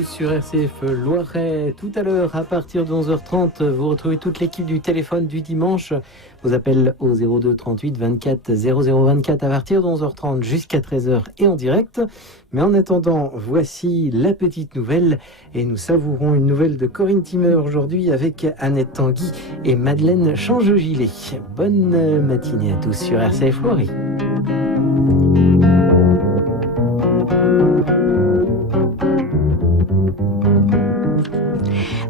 Sur RCF Loiret, tout à l'heure à partir de 11h30, vous retrouvez toute l'équipe du téléphone du dimanche. Vous appelez au 02 38 24 00 24 à partir de 11h30 jusqu'à 13h et en direct. Mais en attendant, voici la petite nouvelle et nous savourons une nouvelle de Corinne Timmer aujourd'hui avec Annette Tanguy et Madeleine Change-Gilet. Bonne matinée à tous sur RCF Loiret.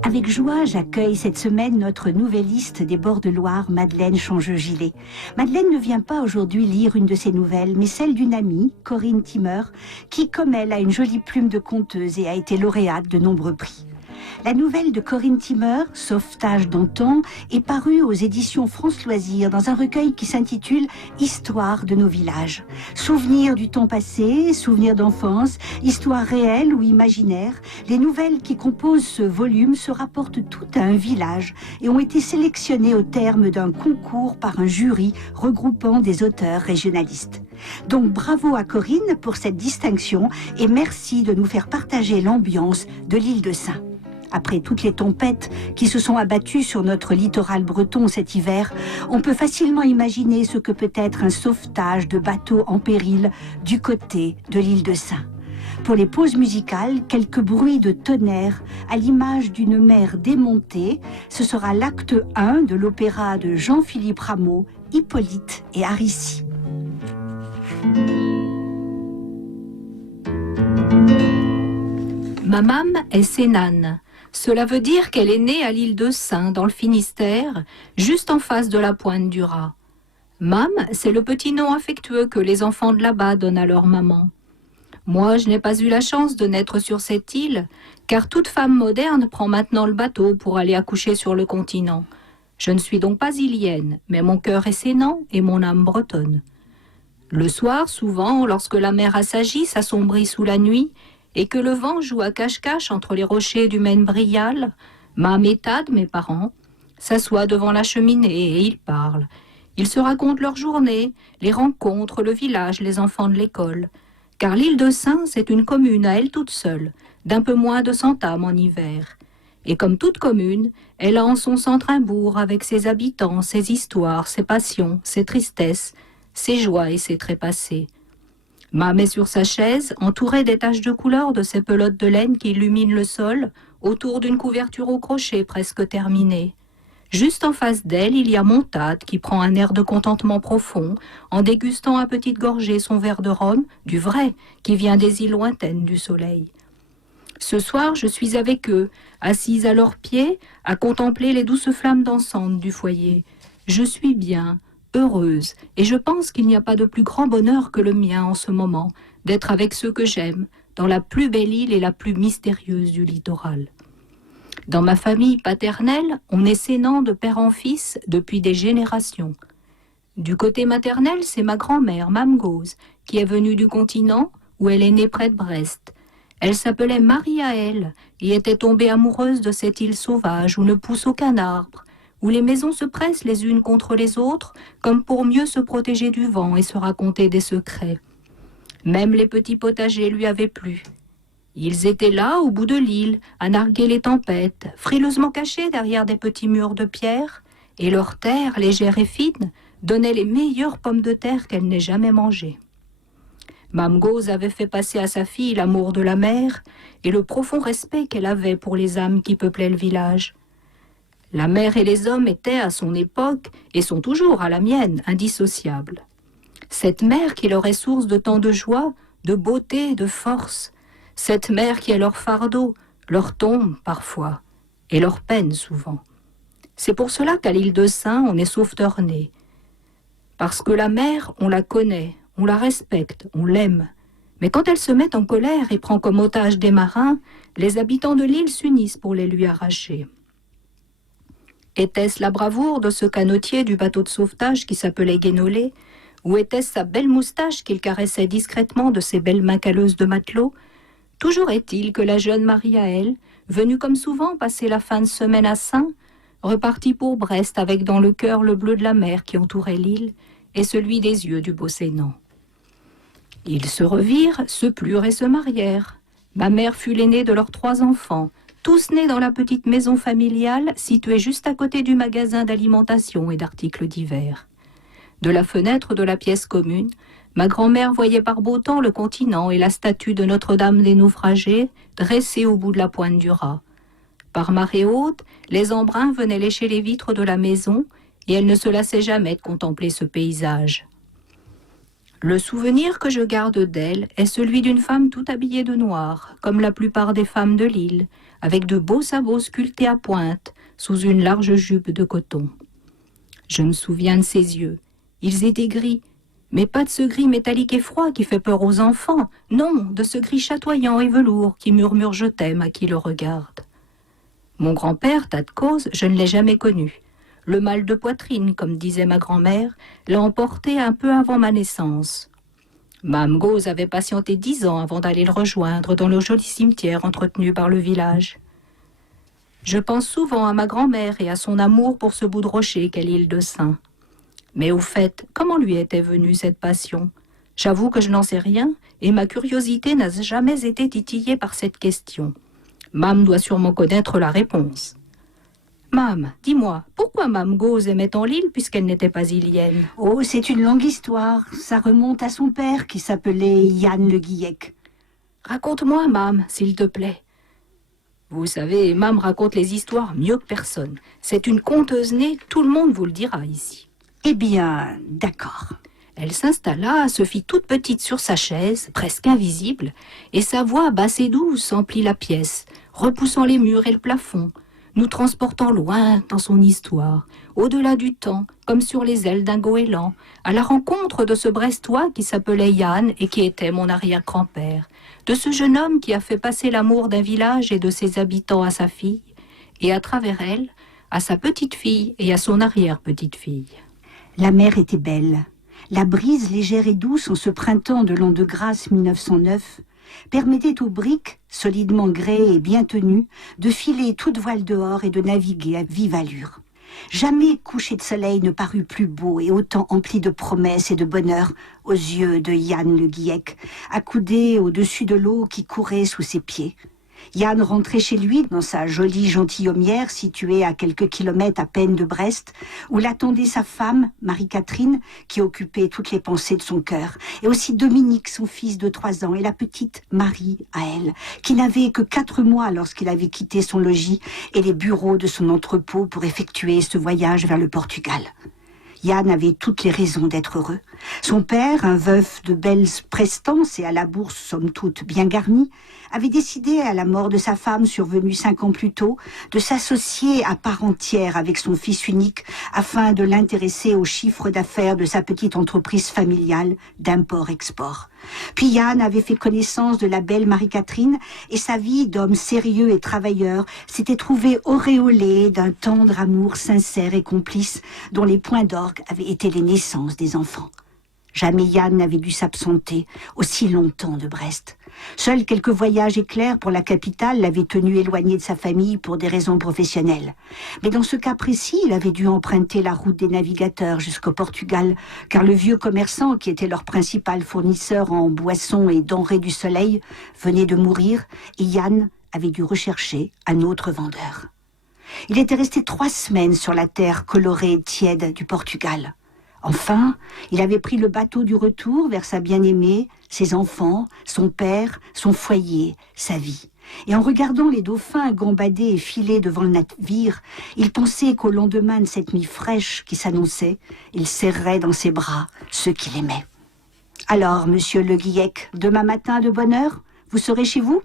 Avec joie, j'accueille cette semaine notre nouvelliste des bords de Loire, Madeleine Change-Gilet. Madeleine ne vient pas aujourd'hui lire une de ses nouvelles, mais celle d'une amie, Corinne Timmer, qui, comme elle, a une jolie plume de conteuse et a été lauréate de nombreux prix. La nouvelle de Corinne Timmer, Sauvetage d'antan, est parue aux éditions France Loisirs dans un recueil qui s'intitule « Histoire de nos villages ». Souvenirs du temps passé, souvenirs d'enfance, histoires réelles ou imaginaires, les nouvelles qui composent ce volume se rapportent toutes à un village et ont été sélectionnées au terme d'un concours par un jury regroupant des auteurs régionalistes. Donc bravo à Corinne pour cette distinction et merci de nous faire partager l'ambiance de l'île de Sein. Après toutes les tempêtes qui se sont abattues sur notre littoral breton cet hiver, on peut facilement imaginer ce que peut être un sauvetage de bateaux en péril du côté de l'île de Sein. Pour les pauses musicales, quelques bruits de tonnerre à l'image d'une mer démontée. Ce sera l'acte 1 de l'opéra de Jean-Philippe Rameau, Hippolyte et Aricie. Ma mam est sénane. Cela veut dire qu'elle est née à l'île de Sein, dans le Finistère, juste en face de la pointe du Raz. Mam, c'est le petit nom affectueux que les enfants de là-bas donnent à leur maman. Moi, je n'ai pas eu la chance de naître sur cette île, car toute femme moderne prend maintenant le bateau pour aller accoucher sur le continent. Je ne suis donc pas îlienne, mais mon cœur est sénan et mon âme bretonne. Le soir, souvent, lorsque la mer assagit s'assombrit sous la nuit, et que le vent joue à cache-cache entre les rochers du Maine-Brial, Mam et Tad, mes parents, s'assoient devant la cheminée et ils parlent. Ils se racontent leur journée, les rencontres, le village, les enfants de l'école. Car l'île de Sein, c'est une commune à elle toute seule, d'un peu moins de 100 âmes en hiver. Et comme toute commune, elle a en son centre un bourg avec ses habitants, ses histoires, ses passions, ses tristesses, ses joies et ses trépassés. Mam est sur sa chaise, entourée des taches de couleur de ces pelotes de laine qui illuminent le sol, autour d'une couverture au crochet presque terminée. Juste en face d'elle, il y a mon Tad qui prend un air de contentement profond, en dégustant à petites gorgées son verre de rhum, du vrai, qui vient des îles lointaines du soleil. Ce soir, je suis avec eux, assise à leurs pieds, à contempler les douces flammes dansantes du foyer. Je suis bien, heureuse, et je pense qu'il n'y a pas de plus grand bonheur que le mien en ce moment, d'être avec ceux que j'aime, dans la plus belle île et la plus mystérieuse du littoral. Dans ma famille paternelle, on est sénant de père en fils depuis des générations. Du côté maternel, c'est ma grand-mère, Mame Gauze, qui est venue du continent, où elle est née près de Brest. Elle s'appelait Marie-Aëlle et était tombée amoureuse de cette île sauvage où ne pousse aucun arbre, où les maisons se pressent les unes contre les autres, comme pour mieux se protéger du vent et se raconter des secrets. Même les petits potagers lui avaient plu. Ils étaient là, au bout de l'île, à narguer les tempêtes, frileusement cachés derrière des petits murs de pierre, et leur terre, légère et fine, donnait les meilleures pommes de terre qu'elle n'ait jamais mangées. Mame Gauze avait fait passer à sa fille l'amour de la mer et le profond respect qu'elle avait pour les âmes qui peuplaient le village. La mer et les hommes étaient, à son époque, et sont toujours à la mienne, indissociables. Cette mer qui leur est source de tant de joie, de beauté, de force, cette mer qui est leur fardeau, leur tombe parfois, et leur peine souvent. C'est pour cela qu'à l'île de Sein, on est sauveteur né. Parce que la mer, on la connaît, on la respecte, on l'aime. Mais quand elle se met en colère et prend comme otage des marins, les habitants de l'île s'unissent pour les lui arracher. Était-ce la bravoure de ce canotier du bateau de sauvetage qui s'appelait Guénolé, ou était-ce sa belle moustache qu'il caressait discrètement de ses belles mains calleuses de matelot? Toujours est-il que la jeune Marie-Aëlle, venue comme souvent passer la fin de semaine à Sein, repartit pour Brest avec dans le cœur le bleu de la mer qui entourait l'île et celui des yeux du beau Sénan. Ils se revirent, se plurent et se marièrent. Ma mère fut l'aînée de leurs 3 enfants, tous nés dans la petite maison familiale située juste à côté du magasin d'alimentation et d'articles divers. De la fenêtre de la pièce commune, ma grand-mère voyait par beau temps le continent et la statue de Notre-Dame des Naufragés dressée au bout de la pointe du Raz. Par marée haute, les embruns venaient lécher les vitres de la maison et elle ne se lassait jamais de contempler ce paysage. Le souvenir que je garde d'elle est celui d'une femme tout habillée de noir, comme la plupart des femmes de l'île, avec de beaux sabots sculptés à pointe, sous une large jupe de coton. Je me souviens de ses yeux. Ils étaient gris, mais pas de ce gris métallique et froid qui fait peur aux enfants, non, de ce gris chatoyant et velours qui murmure « je t'aime » à qui le regarde. Mon grand-père, tas de cause, je ne l'ai jamais connu. Le mal de poitrine, comme disait ma grand-mère, l'a emporté un peu avant ma naissance. Mame Gauze avait patienté 10 ans avant d'aller le rejoindre dans le joli cimetière entretenu par le village. Je pense souvent à ma grand-mère et à son amour pour ce bout de rocher qu'est l'île de Sein. Mais au fait, comment lui était venue cette passion ? J'avoue que je n'en sais rien et ma curiosité n'a jamais été titillée par cette question. Mame doit sûrement connaître la réponse. Mame, dis-moi, pourquoi Mame Gauze aimait tant l'île puisqu'elle n'était pas ilienne ? Oh, c'est une longue histoire. Ça remonte à son père qui s'appelait Yann Le Guillec. Raconte-moi, Mame, s'il te plaît. Vous savez, Mame raconte les histoires mieux que personne. C'est une conteuse née, tout le monde vous le dira ici. Eh bien, d'accord. Elle s'installa, se fit toute petite sur sa chaise, presque invisible, et sa voix basse et douce emplit la pièce, repoussant les murs et le plafond, nous transportant loin dans son histoire, au-delà du temps, comme sur les ailes d'un goéland, à la rencontre de ce Brestois qui s'appelait Yann et qui était mon arrière-grand-père, de ce jeune homme qui a fait passer l'amour d'un village et de ses habitants à sa fille, et à travers elle, à sa petite-fille et à son arrière-petite-fille. La mer était belle. La brise légère et douce en ce printemps de l'an de grâce 1909 permettait aux briques, solidement gréées et bien tenues, de filer toute voile dehors et de naviguer à vive allure. Jamais coucher de soleil ne parut plus beau et autant empli de promesses et de bonheur aux yeux de Yann Le Guillec, accoudé au-dessus de l'eau qui courait sous ses pieds. Yann rentrait chez lui dans sa jolie gentilhommière située à quelques kilomètres à peine de Brest, où l'attendait sa femme, Marie-Catherine, qui occupait toutes les pensées de son cœur, et aussi Dominique, son fils de 3 ans, et la petite Marie, à elle, qui n'avait que 4 mois lorsqu'il avait quitté son logis et les bureaux de son entrepôt pour effectuer ce voyage vers le Portugal. Yann avait toutes les raisons d'être heureux. Son père, un veuf de belles prestances et à la bourse somme toute bien garnie, avait décidé, à la mort de sa femme survenue 5 ans plus tôt, de s'associer à part entière avec son fils unique afin de l'intéresser au chiffre d'affaires de sa petite entreprise familiale d'import-export. Puis Yann avait fait connaissance de la belle Marie-Catherine et sa vie d'homme sérieux et travailleur s'était trouvée auréolée d'un tendre amour sincère et complice dont les points d'orgue avaient été les naissances des enfants. Jamais Yann n'avait dû s'absenter aussi longtemps de Brest. Seuls quelques voyages éclairs pour la capitale l'avaient tenu éloigné de sa famille pour des raisons professionnelles. Mais dans ce cas précis, il avait dû emprunter la route des navigateurs jusqu'au Portugal, car le vieux commerçant, qui était leur principal fournisseur en boissons et denrées du soleil, venait de mourir et Yann avait dû rechercher un autre vendeur. Il était resté 3 semaines sur la terre colorée et tiède du Portugal. Enfin, il avait pris le bateau du retour vers sa bien-aimée, ses enfants, son père, son foyer, sa vie. Et en regardant les dauphins gambader et filer devant le navire, il pensait qu'au lendemain de cette nuit fraîche qui s'annonçait, il serrerait dans ses bras ceux qu'il aimait. « Alors, monsieur Le Guillec, demain matin de bonne heure, vous serez chez vous ?»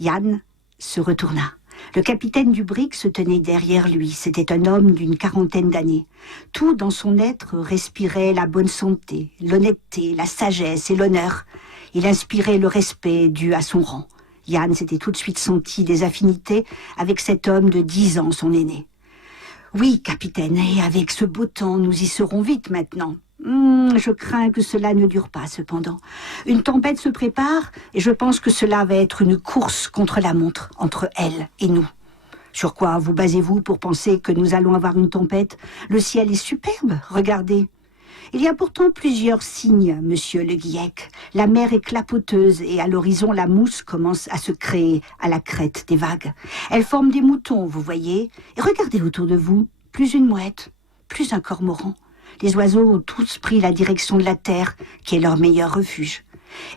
Yann se retourna. Le capitaine du brick se tenait derrière lui. C'était un homme d'une 40aine d'années. Tout dans son être respirait la bonne santé, l'honnêteté, la sagesse et l'honneur. Il inspirait le respect dû à son rang. Yann s'était tout de suite senti des affinités avec cet homme de 10 ans, son aîné. « Oui, capitaine, et avec ce beau temps, nous y serons vite maintenant. » Je crains que cela ne dure pas, cependant. Une tempête se prépare, et je pense que cela va être une course contre la montre, entre elle et nous. Sur quoi vous basez-vous pour penser que nous allons avoir une tempête ? Le ciel est superbe, regardez. Il y a pourtant plusieurs signes, monsieur Le Guillec. La mer est clapoteuse et à l'horizon, la mousse commence à se créer à la crête des vagues. Elle forme des moutons, vous voyez. Et regardez autour de vous, plus une mouette, plus un cormoran. Les oiseaux ont tous pris la direction de la terre, qui est leur meilleur refuge.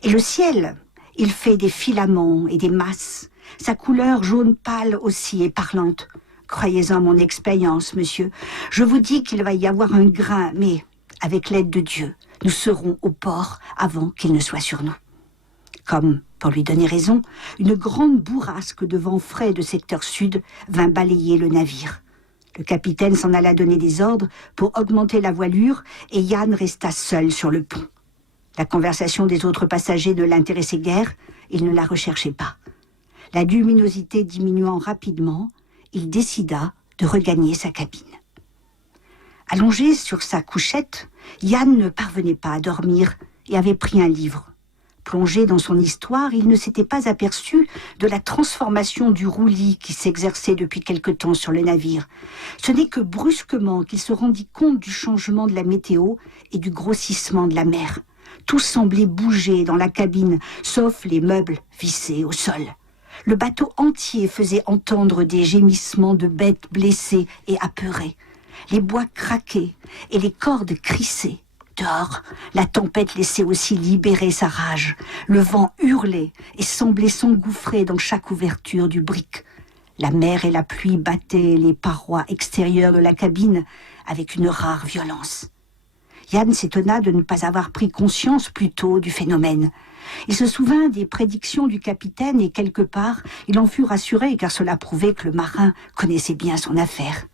Et le ciel, il fait des filaments et des masses. Sa couleur jaune pâle aussi est parlante. Croyez-en mon expérience, monsieur. Je vous dis qu'il va y avoir un grain, mais avec l'aide de Dieu, nous serons au port avant qu'il ne soit sur nous. Comme, pour lui donner raison, une grande bourrasque de vent frais de secteur sud vint balayer le navire. Le capitaine s'en alla donner des ordres pour augmenter la voilure et Yann resta seul sur le pont. La conversation des autres passagers ne l'intéressait guère, il ne la recherchait pas. La luminosité diminuant rapidement, il décida de regagner sa cabine. Allongé sur sa couchette, Yann ne parvenait pas à dormir et avait pris un livre. Plongé dans son histoire, il ne s'était pas aperçu de la transformation du roulis qui s'exerçait depuis quelque temps sur le navire. Ce n'est que brusquement qu'il se rendit compte du changement de la météo et du grossissement de la mer. Tout semblait bouger dans la cabine, sauf les meubles vissés au sol. Le bateau entier faisait entendre des gémissements de bêtes blessées et apeurées. Les bois craquaient et les cordes crissaient. Dehors, la tempête laissait aussi libérer sa rage. Le vent hurlait et semblait s'engouffrer dans chaque ouverture du brick. La mer et la pluie battaient les parois extérieures de la cabine avec une rare violence. Yann s'étonna de ne pas avoir pris conscience plus tôt du phénomène. Il se souvint des prédictions du capitaine et quelque part, il en fut rassuré car cela prouvait que le marin connaissait bien son affaire.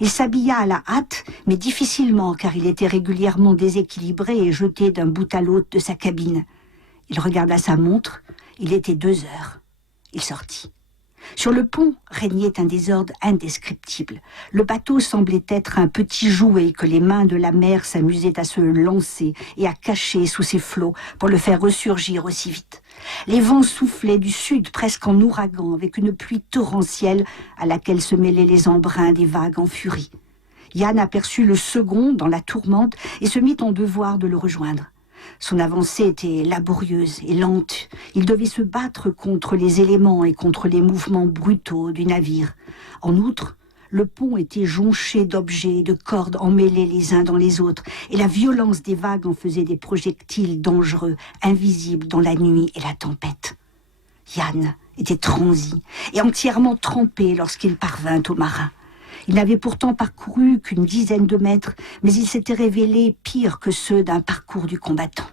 Il s'habilla à la hâte, mais difficilement car il était régulièrement déséquilibré et jeté d'un bout à l'autre de sa cabine. Il regarda sa montre, il était 2 heures. Il sortit. Sur le pont régnait un désordre indescriptible. Le bateau semblait être un petit jouet que les mains de la mer s'amusaient à se lancer et à cacher sous ses flots pour le faire ressurgir aussi vite. Les vents soufflaient du sud presque en ouragan avec une pluie torrentielle à laquelle se mêlaient les embruns des vagues en furie. Yann aperçut le second dans la tourmente et se mit en devoir de le rejoindre. Son avancée était laborieuse et lente. Il devait se battre contre les éléments et contre les mouvements brutaux du navire. En outre, le pont était jonché d'objets et de cordes emmêlés les uns dans les autres, et la violence des vagues en faisait des projectiles dangereux, invisibles dans la nuit et la tempête. Yann était transi et entièrement trempé lorsqu'il parvint au marin. Il n'avait pourtant parcouru qu'une dizaine de mètres, mais il s'était révélé pire que ceux d'un parcours du combattant.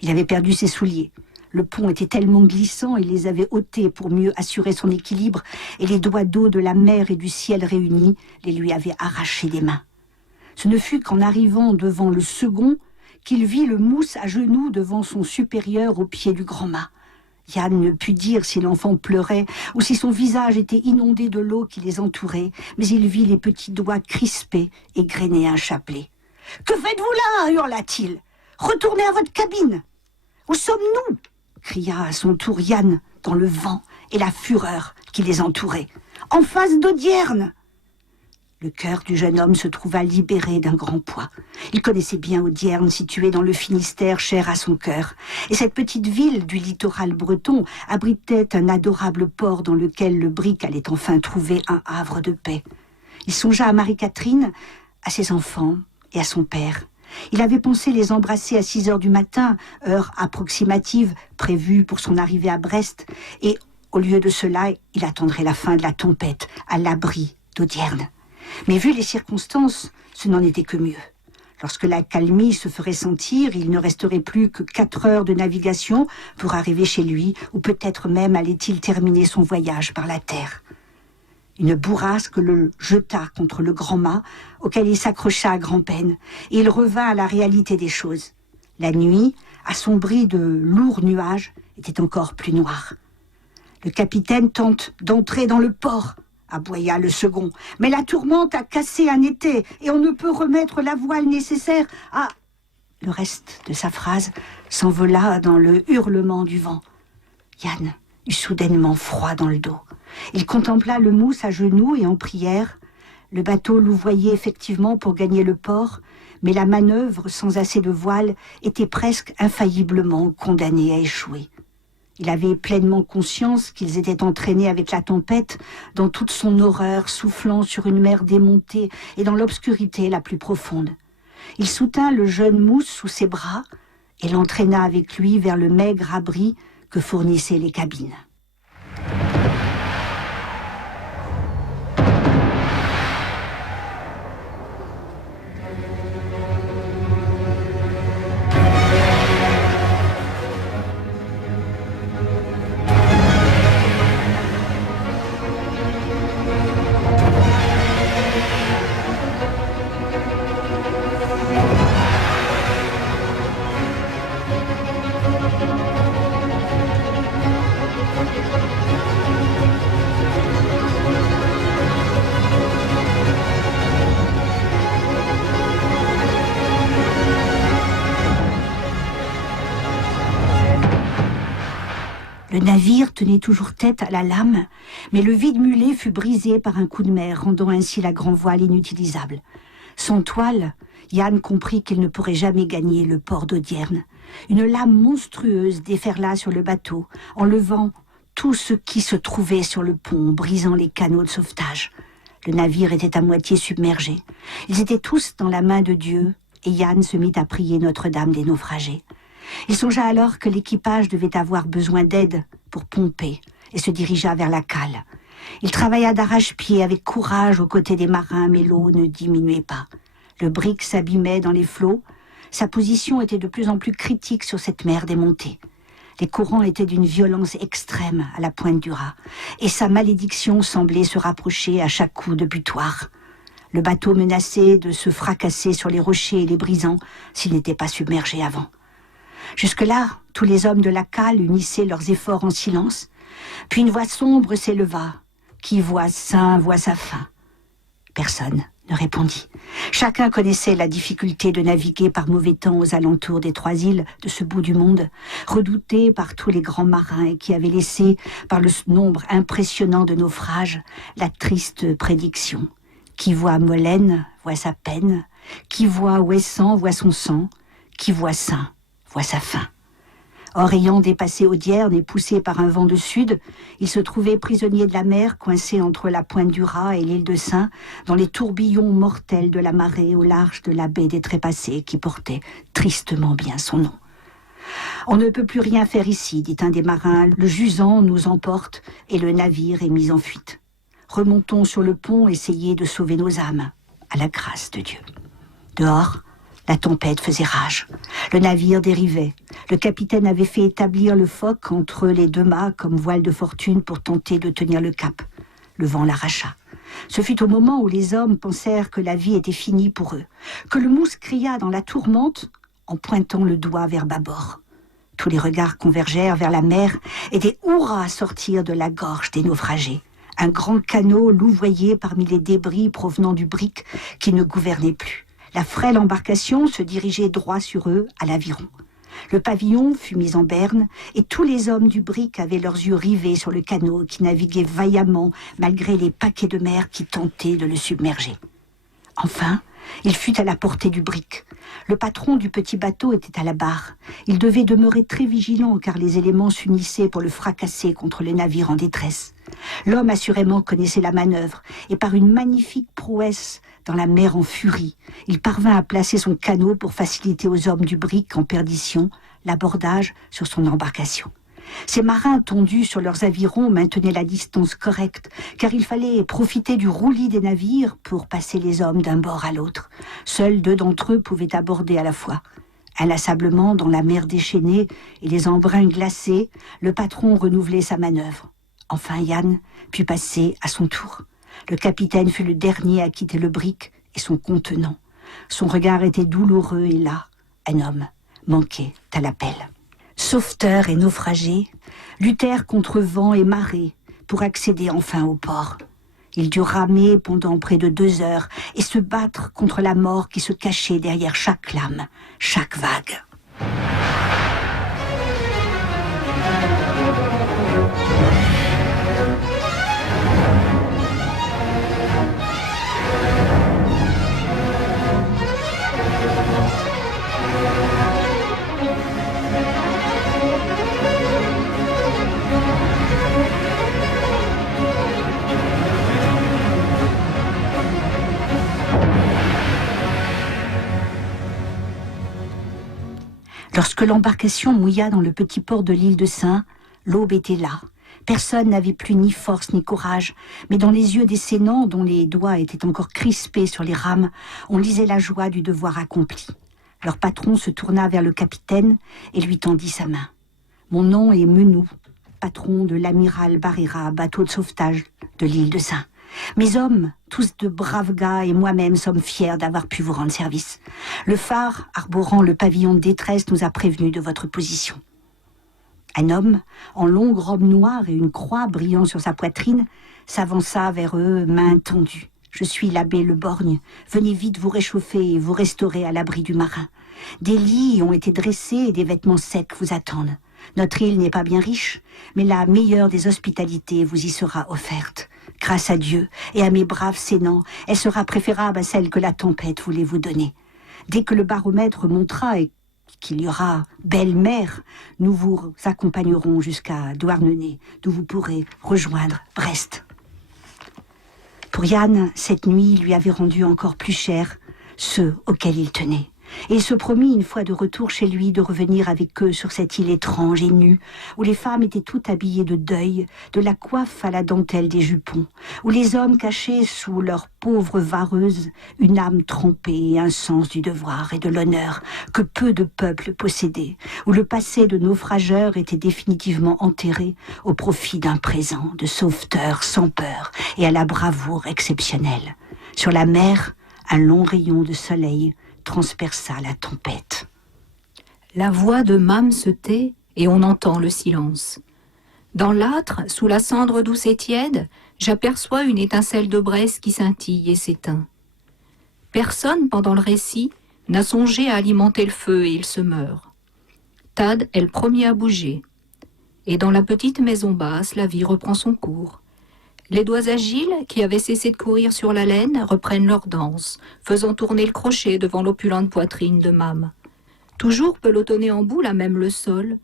Il avait perdu ses souliers. Le pont était tellement glissant, il les avait ôtés pour mieux assurer son équilibre, et les doigts d'eau de la mer et du ciel réunis les lui avaient arrachés des mains. Ce ne fut qu'en arrivant devant le second qu'il vit le mousse à genoux devant son supérieur au pied du grand mât. Yann ne put dire si l'enfant pleurait ou si son visage était inondé de l'eau qui les entourait, mais il vit les petits doigts crispés et grainer un chapelet. « Que faites-vous là » hurla-t-il. « Retournez à votre cabine !»« Où sommes-nous » cria à son tour Yann dans le vent et la fureur qui les entourait. « En face d'Audierne !» Le cœur du jeune homme se trouva libéré d'un grand poids. Il connaissait bien Audierne, située dans le Finistère, cher à son cœur. Et cette petite ville du littoral breton abritait un adorable port dans lequel le brick allait enfin trouver un havre de paix. Il songea à Marie-Catherine, à ses enfants et à son père. Il avait pensé les embrasser à 6 heures du matin, heure approximative prévue pour son arrivée à Brest, et au lieu de cela, il attendrait la fin de la tempête, à l'abri d'Audierne. Mais vu les circonstances, ce n'en était que mieux. Lorsque la calmie se ferait sentir, il ne resterait plus que 4 heures de navigation pour arriver chez lui, ou peut-être même allait-il terminer son voyage par la terre. Une bourrasque le jeta contre le grand mât, auquel il s'accrocha à grand-peine, et il revint à la réalité des choses. La nuit, assombrie de lourds nuages, était encore plus noire. « Le capitaine tente d'entrer dans le port », aboya le second. « Mais la tourmente a cassé un étai et on ne peut remettre la voile nécessaire à... » Le reste de sa phrase s'envola dans le hurlement du vent. Yann eut soudainement froid dans le dos. Il contempla le mousse à genoux et en prière. Le bateau louvoyait effectivement pour gagner le port, mais la manœuvre, sans assez de voile, était presque infailliblement condamnée à échouer. Il avait pleinement conscience qu'ils étaient entraînés avec la tempête dans toute son horreur, soufflant sur une mer démontée et dans l'obscurité la plus profonde. Il soutint le jeune Mousse sous ses bras et l'entraîna avec lui vers le maigre abri que fournissaient les cabines. Le navire tenait toujours tête à la lame, mais le vide-mulet fut brisé par un coup de mer, rendant ainsi la grand-voile inutilisable. Sans toile, Yann comprit qu'il ne pourrait jamais gagner le port d'Audierne. Une lame monstrueuse déferla sur le bateau, enlevant tout ce qui se trouvait sur le pont, brisant les canaux de sauvetage. Le navire était à moitié submergé. Ils étaient tous dans la main de Dieu, et Yann se mit à prier Notre-Dame des naufragés. Il songea alors que l'équipage devait avoir besoin d'aide pour pomper et se dirigea vers la cale. Il travailla d'arrache-pied avec courage aux côtés des marins, mais l'eau ne diminuait pas. Le brick s'abîmait dans les flots. Sa position était de plus en plus critique sur cette mer démontée. Les courants étaient d'une violence extrême à la pointe du raz, et sa malédiction semblait se rapprocher à chaque coup de butoir. Le bateau menaçait de se fracasser sur les rochers et les brisants s'il n'était pas submergé avant. Jusque-là, tous les hommes de la cale unissaient leurs efforts en silence. Puis une voix sombre s'éleva. Qui voit saint voit sa fin. Personne ne répondit. Chacun connaissait la difficulté de naviguer par mauvais temps aux alentours des 3 îles de ce bout du monde, redouté par tous les grands marins et qui avaient laissé, par le nombre impressionnant de naufrages, la triste prédiction. Qui voit Molène voit sa peine. Qui voit Ouessant voit son sang. Qui voit saint voit sa fin. Or, ayant dépassé Audierne et poussé par un vent de sud, il se trouvait prisonnier de la mer, coincé entre la pointe du raz et l'île de Sein, dans les tourbillons mortels de la marée au large de la baie des Trépassés, qui portait tristement bien son nom. « On ne peut plus rien faire ici, dit un des marins. Le jusant nous emporte et le navire est mis en fuite. Remontons sur le pont, essayez de sauver nos âmes, à la grâce de Dieu. » Dehors, la tempête faisait rage. Le navire dérivait. Le capitaine avait fait établir le foc entre les 2 mâts comme voile de fortune pour tenter de tenir le cap. Le vent l'arracha. Ce fut au moment où les hommes pensèrent que la vie était finie pour eux, que le mousse cria dans la tourmente en pointant le doigt vers bâbord. Tous les regards convergèrent vers la mer et des hurrahs sortirent de la gorge des naufragés. Un grand canot louvoyait parmi les débris provenant du brick qui ne gouvernait plus. La frêle embarcation se dirigeait droit sur eux, à l'aviron. Le pavillon fut mis en berne, et tous les hommes du brick avaient leurs yeux rivés sur le canot qui naviguait vaillamment malgré les paquets de mer qui tentaient de le submerger. Enfin, il fut à la portée du brick. Le patron du petit bateau était à la barre. Il devait demeurer très vigilant car les éléments s'unissaient pour le fracasser contre les navires en détresse. L'homme assurément connaissait la manœuvre et par une magnifique prouesse dans la mer en furie, il parvint à placer son canot pour faciliter aux hommes du brick en perdition l'abordage sur son embarcation. Ces marins tondus sur leurs avirons maintenaient la distance correcte, car il fallait profiter du roulis des navires pour passer les hommes d'un bord à l'autre. Seuls 2 d'entre eux pouvaient aborder à la fois. Inlassablement, dans la mer déchaînée et les embruns glacés, le patron renouvelait sa manœuvre. Enfin, Yann put passer à son tour. Le capitaine fut le dernier à quitter le brick et son contenant. Son regard était douloureux et là, un homme manquait à l'appel. Sauveteurs et naufragés luttèrent contre vent et marée pour accéder enfin au port. Ils durent ramer pendant près de 2 heures et se battre contre la mort qui se cachait derrière chaque lame, chaque vague. Lorsque l'embarcation mouilla dans le petit port de l'île de Sein, l'aube était là. Personne n'avait plus ni force ni courage, mais dans les yeux des sénants, dont les doigts étaient encore crispés sur les rames, on lisait la joie du devoir accompli. Leur patron se tourna vers le capitaine et lui tendit sa main. « Mon nom est Menou, patron de l'amiral Barrera, bateau de sauvetage de l'île de Sein. Mes hommes, tous de braves gars, et moi-même sommes fiers d'avoir pu vous rendre service. Le phare, arborant le pavillon de détresse, nous a prévenus de votre position. » Un homme, en longue robe noire et une croix brillant sur sa poitrine, s'avança vers eux, main tendue. « Je suis l'abbé Le Borgne. Venez vite vous réchauffer et vous restaurer à l'abri du marin. Des lits ont été dressés et des vêtements secs vous attendent. Notre île n'est pas bien riche, mais la meilleure des hospitalités vous y sera offerte. Grâce à Dieu et à mes braves sénants, elle sera préférable à celle que la tempête voulait vous donner. Dès que le baromètre montera et qu'il y aura belle mer, nous vous accompagnerons jusqu'à Douarnenez, d'où vous pourrez rejoindre Brest. » Pour Yann, cette nuit lui avait rendu encore plus cher ceux auxquels il tenait. Et il se promit, une fois de retour chez lui, de revenir avec eux sur cette île étrange et nue, où les femmes étaient toutes habillées de deuil, de la coiffe à la dentelle des jupons, où les hommes cachaient sous leurs pauvres vareuses une âme trempée et un sens du devoir et de l'honneur que peu de peuples possédaient, où le passé de naufrageurs était définitivement enterré au profit d'un présent de sauveteur sans peur et à la bravoure exceptionnelle. Sur la mer, un long rayon de soleil transperça la tempête. La voix de Mame se tait et on entend le silence. Dans l'âtre, sous la cendre douce et tiède, j'aperçois une étincelle de braise qui scintille et s'éteint. Personne, pendant le récit, n'a songé à alimenter le feu et il se meurt. Tad est le premier à bouger. Et dans la petite maison basse, la vie reprend son cours. Les doigts agiles, qui avaient cessé de courir sur la laine, reprennent leur danse, faisant tourner le crochet devant l'opulente poitrine de Mame. Toujours pelotonné en boule à même le sol,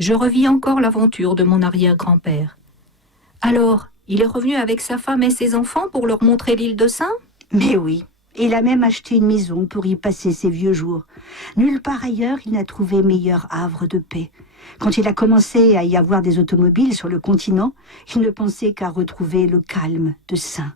je revis encore l'aventure de mon arrière-grand-père. Alors, il est revenu avec sa femme et ses enfants pour leur montrer l'île de Sein ? Mais oui, il a même acheté une maison pour y passer ses vieux jours. Nulle part ailleurs il n'a trouvé meilleur havre de paix. Quand il a commencé à y avoir des automobiles sur le continent, il ne pensait qu'à retrouver le calme de Sein.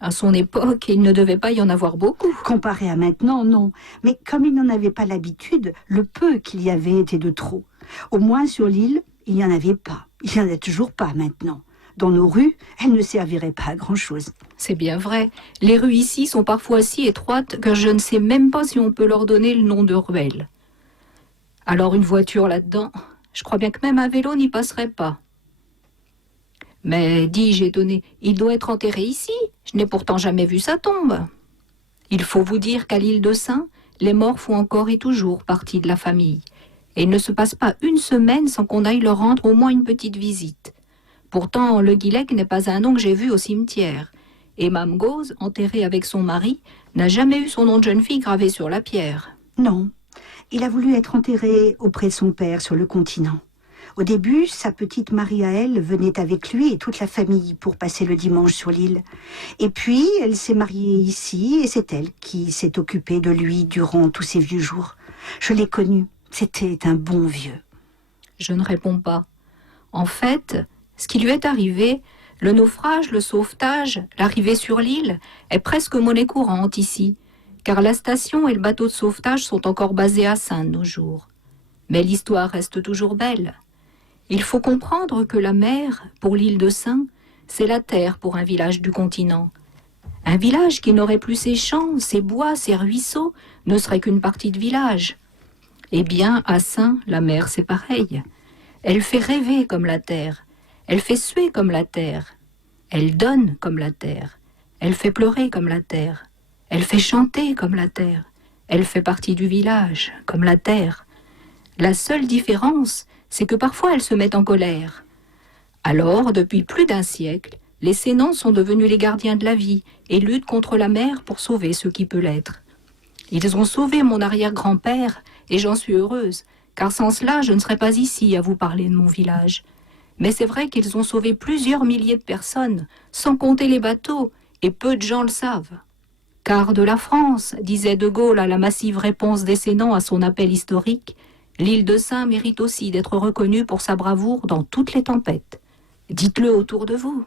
À son époque, il ne devait pas y en avoir beaucoup. Comparé à maintenant, non. Mais comme il n'en avait pas l'habitude, le peu qu'il y avait était de trop. Au moins sur l'île, il n'y en avait pas. Il n'y en a toujours pas maintenant. Dans nos rues, elles ne serviraient pas à grand-chose. C'est bien vrai. Les rues ici sont parfois si étroites que je ne sais même pas si on peut leur donner le nom de ruelles. Alors une voiture là-dedans, je crois bien que même un vélo n'y passerait pas. Mais, dis-je étonné, il doit être enterré ici. Je n'ai pourtant jamais vu sa tombe. Il faut vous dire qu'à l'île de Sein, les morts font encore et toujours partie de la famille. Et il ne se passe pas une semaine sans qu'on aille leur rendre au moins une petite visite. Pourtant, Le Guillec n'est pas un nom que j'ai vu au cimetière. Et Mame Gauze, enterrée avec son mari, n'a jamais eu son nom de jeune fille gravé sur la pierre. Non, il a voulu être enterré auprès de son père sur le continent. Au début, sa petite Marie à elle venait avec lui et toute la famille pour passer le dimanche sur l'île. Et puis, elle s'est mariée ici et c'est elle qui s'est occupée de lui durant tous ses vieux jours. Je l'ai connu, c'était un bon vieux. Je ne réponds pas. En fait, ce qui lui est arrivé, le naufrage, le sauvetage, l'arrivée sur l'île, est presque monnaie courante ici, car la station et le bateau de sauvetage sont encore basés à Sein de nos jours. Mais l'histoire reste toujours belle. Il faut comprendre que la mer, pour l'île de Sein, c'est la terre pour un village du continent. Un village qui n'aurait plus ses champs, ses bois, ses ruisseaux, ne serait qu'une partie de village. Eh bien, à Sein, la mer, c'est pareil. Elle fait rêver comme la terre. Elle fait suer comme la terre. Elle donne comme la terre. Elle fait pleurer comme la terre. Elle fait chanter comme la terre. Elle fait partie du village, comme la terre. La seule différence, c'est que parfois elle se met en colère. Alors, depuis plus d'un siècle, les Sénans sont devenus les gardiens de la vie et luttent contre la mer pour sauver ce qui peut l'être. Ils ont sauvé mon arrière-grand-père et j'en suis heureuse, car sans cela, je ne serais pas ici à vous parler de mon village. Mais c'est vrai qu'ils ont sauvé plusieurs milliers de personnes, sans compter les bateaux, et peu de gens le savent. Car de la France, disait De Gaulle à la massive réponse des Sénans à son appel historique, L'île de Sein mérite aussi d'être reconnue pour sa bravoure dans toutes les tempêtes. Dites-le autour de vous.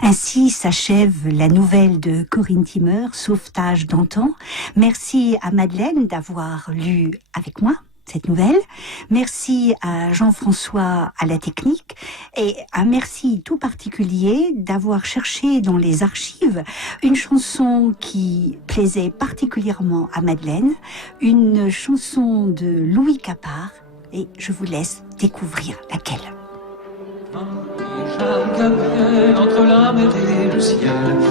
Ainsi s'achève la nouvelle de Corinne Timmer, Sauvetage d'antan. Merci à Madeleine d'avoir lu avec moi cette nouvelle. Merci à Jean-François à la technique et un merci tout particulier d'avoir cherché dans les archives une chanson qui plaisait particulièrement à Madeleine, une chanson de Louis Capard, et je vous laisse découvrir laquelle. Gabriel, entre la mer et le ciel,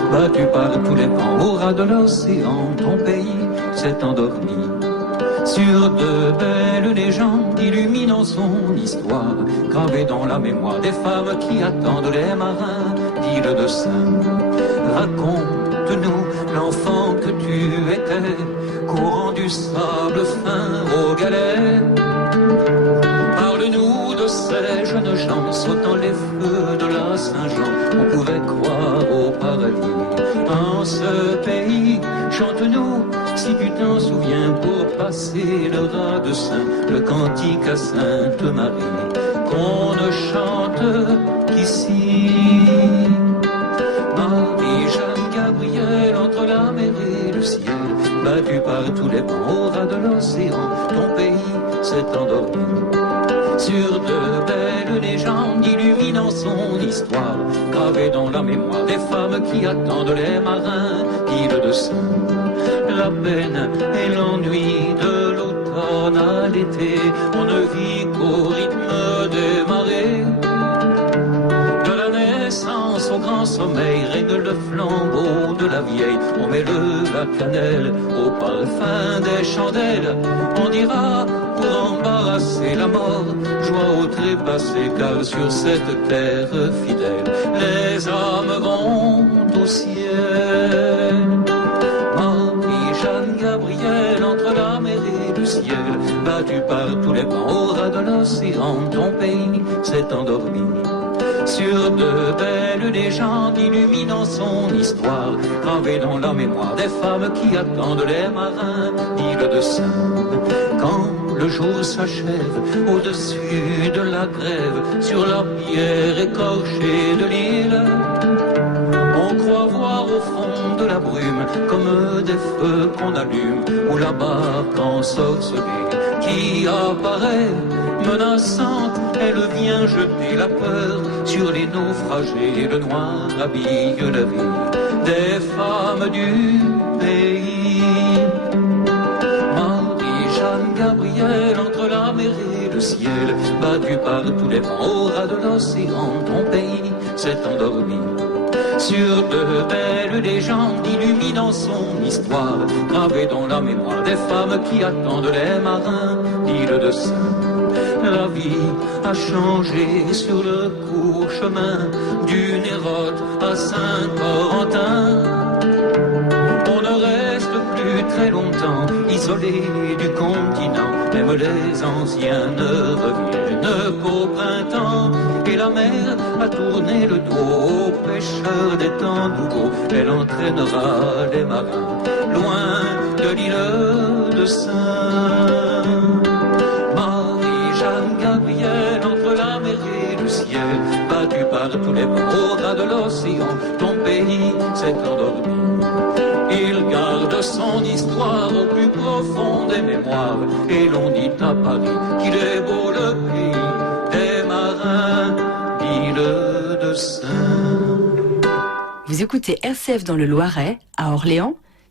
battu par tous les vents, au ras de l'océan, ton pays s'est endormi. Sur de belles légendes illuminant son histoire, gravées dans la mémoire des femmes qui attendent les marins d'île de Sein. Raconte-nous l'enfant que tu étais, courant du sable fin aux galets. Parle-nous de ces jeunes gens sautant les feux de la Saint-Jean. On pouvait croire au paradis. En ce pays, chante-nous, si tu t'en souviens, pour passer le raz de Sein, le cantique à Sainte Marie, qu'on ne chante qu'ici. Marie-Jeanne Gabriel, entre la mer et le ciel, battu par tous les vents au ras de l'océan, ton pays s'est endormi. Sur de belles légendes illuminant son histoire, gravées dans la mémoire des femmes qui attendent les marins d'île de Sein. La peine et l'ennui de l'automne à l'été, on ne vit qu'au rythme des marées. De la naissance au grand sommeil règne le flambeau de la vieille. On met la cannelle au parfum des chandelles. On dira pour embarrasser la mort, joie au trépassé, car sur cette terre fidèle, les âmes vont au ciel. Marie-Jeanne Gabriel, entre la mer et le ciel, battue par tous les vents au ras de l'océan, ton pays s'est endormi. Sur de belles légendes illuminant son histoire, gravées dans la mémoire des femmes qui attendent les marins d'île de Sein. Quand le jour s'achève au-dessus de la grève, sur la pierre écorchée de l'île, on croit voir au fond de la brume comme des feux qu'on allume, ou la barque ensorcelée qui apparaît menaçante. Elle vient jeter la peur sur les naufragés. Le noir habille la vie des femmes du pays. Marie-Jeanne Gabriel, entre la mer et le ciel, battue par tous les vents au ras de l'océan, ton pays s'est endormi. Sur de belles légendes illuminant son histoire, gravées dans la mémoire des femmes qui attendent les marins d'île de Sein. La vie a changé sur le court chemin du Nérote à Saint-Corentin. On ne reste plus très longtemps isolé du continent. Même les anciens ne reviennent qu'au printemps. Et la mer a tourné le dos aux pêcheurs des temps nouveaux. Elle entraînera les marins loin de l'île de Sein. Marie-Jeanne Gabriel, entre la mer et le par tous les vents au ras de l'océan, ton pays s'est endormi. Il garde son histoire au plus profond des mémoires, et l'on dit à Paris qu'il est beau le pays des marins d'Île de Sein. Vous écoutez RCF dans le Loiret, à Orléans,